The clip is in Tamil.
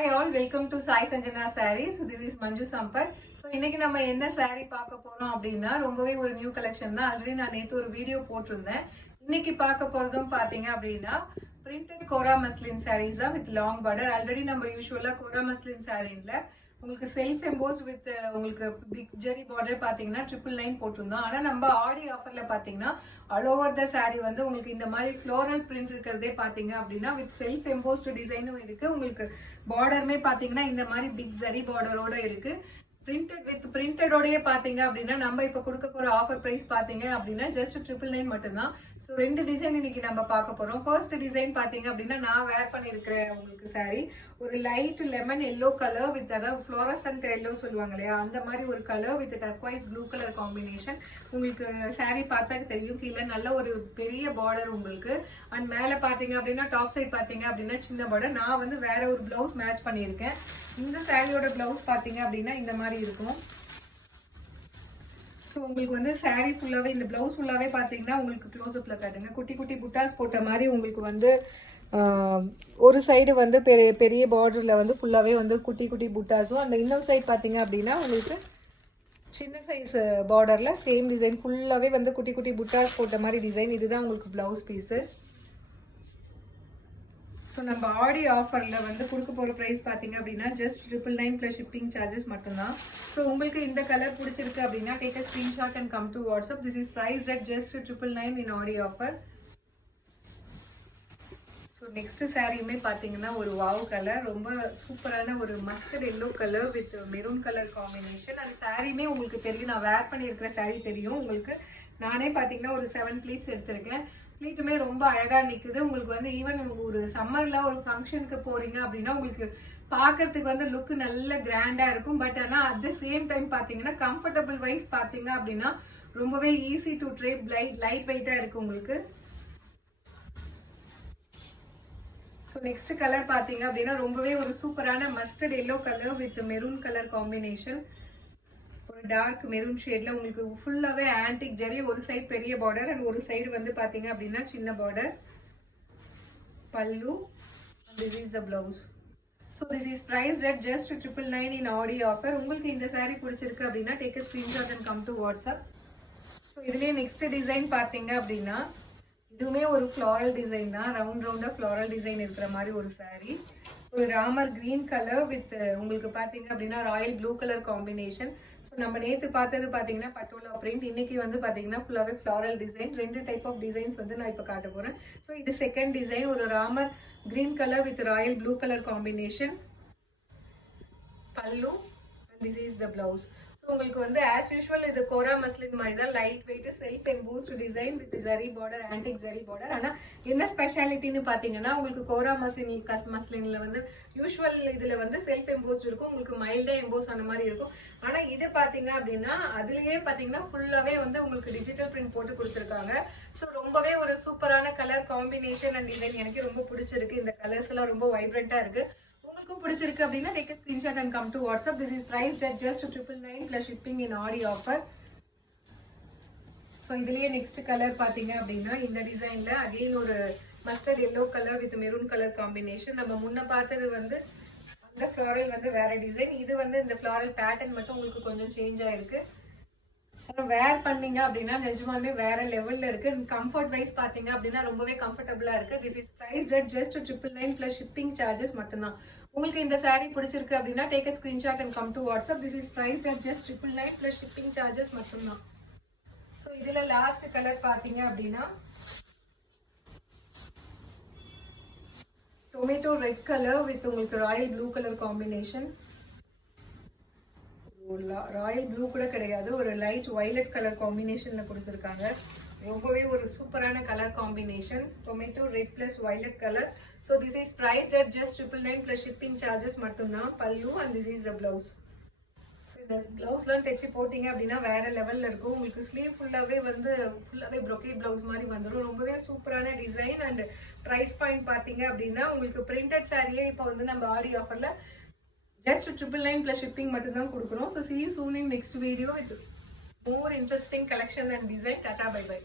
Hi all, welcome to Sai Sanjana Sarees. So this is Manju Sampath. So இன்னைக்கு நம்ம என்ன saree பார்க்க போறோம் அப்படின்னா ரொம்பவே ஒரு நியூ கலெக்ஷன் தான். ஆல்ரெடி நான் நேத்து ஒரு வீடியோ போட்டிருந்தேன். இன்னைக்கு பார்க்க போறதும் பாத்தீங்க அப்படின்னா printed Kora muslin sarees தான் with long border. ஆல்ரெடி நம்ம யூசுவலா Kora muslin sareeல உங்களுக்கு செல்ஃப் எம்போஸ் வித் உங்களுக்கு பிக் ஜெரி பார்டர் பாத்தீங்கன்னா 999 போட்டிருந்தோம். ஆனா நம்ம ஆடி ஆஃபர்ல பாத்தீங்கன்னா ஆல் ஓவர் த சாரி வந்து உங்களுக்கு இந்த மாதிரி ஃப்ளோரல் பிரிண்ட் இருக்கிறதே பாத்தீங்க அப்படின்னா வித் செல்ஃப் எம்போஸ்ட் டிசைனும் இருக்கு. உங்களுக்கு பார்டருமே பாத்தீங்கன்னா இந்த மாதிரி பிக் ஜெரி பார்டரோட இருக்கு. பிரிண்டட் வித் பிரிண்டடோடய பாத்தீங்க அப்படின்னா நம்ம இப்ப கொடுக்க போற ஆஃபர் பிரைஸ் பாத்தீங்க அப்படின்னா ஜஸ்ட் 999 மட்டும்தான். ஸோ ரெண்டு டிசைன் இன்னைக்கு நம்ம பார்க்க போறோம். ஃபர்ஸ்ட் டிசைன் பாத்தீங்க அப்படின்னா நான் வேர் பண்ணிருக்கிறேன் உங்களுக்கு சாரி ஒரு light lemon yellow colour with அதாவது ஃப்ளோரசன்ட் எல்லோ சொல்லுவாங்க இல்லையா அந்த மாதிரி ஒரு colour with turquoise blue colour combination. உங்களுக்கு சாரி பார்த்தா தெரியும் கீழே நல்ல ஒரு பெரிய பார்டர் உங்களுக்கு அண்ட் மேல பாத்தீங்க அப்படின்னா டாப் சைட் பாத்தீங்க அப்படின்னா சின்ன பார்டர். நான் வந்து வேற ஒரு பிளவுஸ் மேட்ச் பண்ணியிருக்கேன். இந்த சாரியோட பிளவுஸ் பாத்தீங்க அப்படின்னா இந்த மாதிரி இருக்கும். ஸோ உங்களுக்கு வந்து சாரி ஃபுல்லாவே இந்த பிளவுஸ் ஃபுல்லாவே பாத்தீங்கன்னா உங்களுக்கு க்ளோஸ் அப்ல காட்டுங்க. குட்டி குட்டி புட்டாஸ் போட்ட மாதிரி உங்களுக்கு வந்து ஒரு சைடு வந்து பெரிய பார்டர்ல வந்து ஃபுல்லாவே வந்து குட்டி குட்டி புட்டாஸும் அந்த இன்னொரு சைடு பாத்தீங்க அப்படின்னா உங்களுக்கு சின்ன சைஸ் பார்டர்ல சேம் டிசைன் ஃபுல்லாவே வந்து குட்டி குட்டி புட்டாஸ் போட்ட மாதிரி டிசைன். இதுதான் உங்களுக்கு பிளவுஸ் பீஸு. ஸோ நம்ம ஆடி ஆஃபரில் வந்து கொடுக்க போகிற ப்ரைஸ் பார்த்தீங்க அப்படின்னா ஜஸ்ட் 999 ப்ளஸ் ஷிப்பிங் சார்ஜஸ் மட்டும்தான். ஸோ உங்களுக்கு இந்த கலர் பிடிச்சிருக்கு அப்படின்னா take a screenshot and come to WhatsApp. This is price at just 999 in Aadi offer. So next சாரியுமே பார்த்தீங்கன்னா ஒரு வாவ் கலர் ரொம்ப சூப்பரான ஒரு mustard yellow colour with maroon colour combination. அந்த சாரியுமே உங்களுக்கு தெரியும், நான் வேர் பண்ணியிருக்கிற சாரி தெரியும் உங்களுக்கு. நானே பார்த்தீங்கன்னா ஒரு 7 ப்ளீட்ஸ் எடுத்திருக்கேன். ப்ளீட்டுமே ரொம்ப அழகா நிக்குது. உங்களுக்கு வந்து ஈவன் ஒரு சம்மர்ல ஒரு ஃபங்க்ஷனுக்கு போறீங்க அப்படின்னா உங்களுக்கு பாக்குறதுக்கு வந்து லுக் நல்ல கிராண்டா இருக்கும். பட் ஆனா அட் த சேம் டைம் பாத்தீங்கன்னா கம்ஃபர்டபுள் வைஸ் பாத்தீங்க அப்படின்னா ரொம்பவே ஈஸி டு ட்ரேப் லைட் வெயிட்டா இருக்கு உங்களுக்கு. ஸோ நெக்ஸ்ட் கலர் பாத்தீங்க அப்படின்னா ரொம்பவே ஒரு சூப்பரான mustard yellow colour with maroon colour combination. ஒரு டார்க் மெரூன் ஷேட்ல உங்களுக்கு ஃபுல்லாவே ஆன்டிக் ஜெரி ஒரு சைடு பெரிய பார்டர் அண்ட் ஒரு சைடு வந்து பாத்தீங்க அப்படின்னா சின்ன பார்டர். பல்லு this is the blouse. So this is priced at just 999 in Aadi offer. உங்களுக்கு இந்த சாரி பிடிச்சிருக்கு அப்படின்னா take a screenshot and come to WhatsApp. So இதுலயே நெக்ஸ்ட் டிசைன் பாத்தீங்க அப்படின்னா இதுவுமே ஒரு ஃப்ளாரல் டிசைன் தான். ரவுண்டா ஃப்ளாரல் டிசைன் இருக்கிற மாதிரி ஒரு சாரி. ஒரு ராமர் கிரீன் கலர் வித் உங்களுக்கு பாத்தீங்க அப்படின்னா Royal blue colour combination. So நம்ம நேற்று பார்த்தது பார்த்தீங்கன்னா பட்டோலா பிரிண்ட், இன்னைக்கு வந்து பார்த்தீங்கன்னா ஃபுல்லாகவே ஃப்ளாரல் டிசைன். ரெண்டு டைப் ஆஃப் டிசைன்ஸ் வந்து நான் இப்போ காட்ட போகிறேன். ஸோ இது செகண்ட் டிசைன் ஒரு Ramar green colour with royal blue colour combination. Pallu and this is the blouse. So உங்களுக்கு வந்து ஆஸ் யூஷுவல் இது கோரா மஸ்லின் மாதிரி தான் light weight self embossed design with zari border antique zari border. ஆனால் என்ன ஸ்பெஷாலிட்டின்னு பார்த்தீங்கன்னா உங்களுக்கு கோரா மஸ்லின்ல வந்து யூஷுவல் இதுல வந்து செல்ஃப் எம்போஸ்ட் இருக்கும், உங்களுக்கு மைல்டா எம்போஸ் ஆன மாதிரி இருக்கும். ஆனா இது பாத்தீங்க அப்படின்னா அதுலயே பாத்தீங்கன்னா ஃபுல்லாவே வந்து உங்களுக்கு டிஜிட்டல் பிரிண்ட் போட்டு கொடுத்துருக்காங்க. ஸோ ரொம்பவே ஒரு சூப்பரான கலர் காம்பினேஷன் அண்ட் டிசைன் எனக்கு ரொம்ப பிடிச்சிருக்கு. இந்த கலர்ஸ் எல்லாம் ரொம்ப வைப்ரண்டா இருக்கு. உங்களுக்கும் பிடிச்சிருக்கு அப்படின்னா take a screenshot and come to WhatsApp. This is priced at just 999 plus shipping in Audi offer. So இதுலயே நெக்ஸ்ட் கலர் பாத்தீங்க அப்படின்னா இந்த டிசைன்ல அகைன் ஒரு mustard yellow colour with maroon colour combination. நம்ம முன்ன பார்த்தது வந்து அந்த ஃப்ளாரல் வந்து வேற டிசைன், இது வந்து இந்த ஃப்ளாரல் பேட்டர்ன் மட்டும் உங்களுக்கு கொஞ்சம் சேஞ்ச் ஆயிருக்கு. வேர் பண்ணீங்க அப்படின்னா நிஜமாவே வேற லெவல்ல இருக்கு. கம்ஃபர்ட் வைஸ் பாத்தீங்க அப்படின்னா ரொம்பவே கம்ஃபர்டபுளா இருக்கு. This is priced at just 999 plus shipping charges மட்டும்தான். உங்களுக்கு இந்த சாரி பிடிச்சிருக்கு அப்படின்னா take a screenshot and come to WhatsApp. This is priced at just 999 plus shipping charges மட்டும்தான். ஸோ இதுல லாஸ்ட் கலர் பாத்தீங்க அப்படின்னா டொமேட்டோ ரெட் கலர் வித் உங்களுக்கு Royal blue colour combination. Royal blue கூட கிடையாது, ஒரு லைட் வயலட் கலர் காம்பினேஷன்ல கொடுத்துருக்காங்க. ரொம்பவே ஒரு சூப்பரான colour combination tomato red plus violet colour. So this is priced at just 999 plus shipping charges மட்டும்தான். பல்லு and this is the blouse. இந்த பிளவுஸ்லாம் தைச்சு போட்டீங்க அப்படின்னா வேற லெவல்ல இருக்கும். உங்களுக்கு ஸ்லீவ் ஃபுல்லாவே வந்து ஃபுல்லாவே ப்ரொக்கேட் பிளவுஸ் மாதிரி வந்துடும். ரொம்பவே சூப்பரான டிசைன் அண்ட் பிரைஸ் பாயிண்ட் பாத்தீங்க அப்படின்னா உங்களுக்கு பிரிண்டட் சாரியே இப்போ வந்து நம்ம ஆடி ஆஃபர்ல just 999 plus shipping மட்டும்தான் கொடுக்குறோம். So see you soon in next video with more interesting collection and design. Tata, bye bye.